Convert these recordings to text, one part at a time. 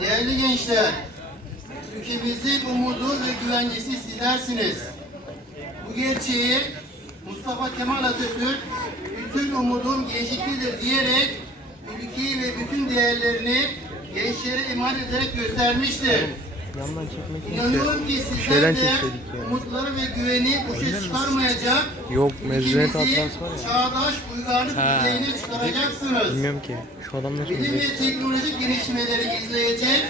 Değerli gençler, ülkemizin umudu ve güvencesi sizlersiniz. Bu gerçeği Mustafa Kemal Atatürk bütün umudum gençliktedir diyerek ülkeyi ve bütün değerlerini gençlere emanet ederek göstermiştir. Yandan çekmek. İnanıyorum ki sizler Şeyden de çekseydik ya. umutları ve güveni boşa çıkarmayacak. Yok mezuniyet ülkemizi hatırası var ya. Çağdaş uygarlık Ha. düzeyine çıkaracaksınız. Bilmiyorum ki. Şu adam nasıl Bilim ve teknolojik gelişmeleri izleyecek,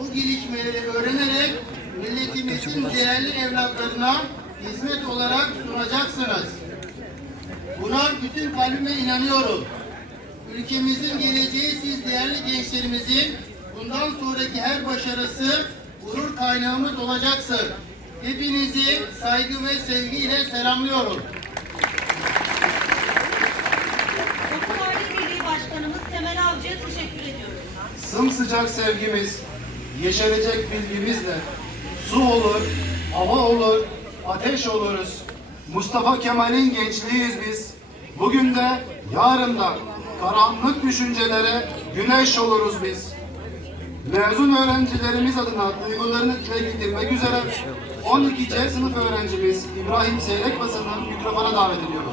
bu gelişmeleri öğrenerek milletimizin değerli evlatlarına hizmet olarak sunacaksınız. Buna bütün kalbime inanıyorum. Ülkemizin geleceği siz değerli gençlerimizin bundan sonraki her başarısı gurur kaynağımız olacaktır. Hepinizi saygı ve sevgiyle selamlıyorum. Başkanımız Temel Avcı'ya teşekkür ediyoruz. Sımsıcak sevgimiz, yeşerecek bilgimizle su olur, hava olur, ateş oluruz. Mustafa Kemal'in gençliğiyiz biz. Bugün de yarın da karanlık düşüncelere güneş oluruz biz. Mezun öğrencilerimiz adına duygularını dile getirmek üzere 12C sınıf öğrencimiz İbrahim Seyrek Basın'ı mikrofona davet ediyoruz.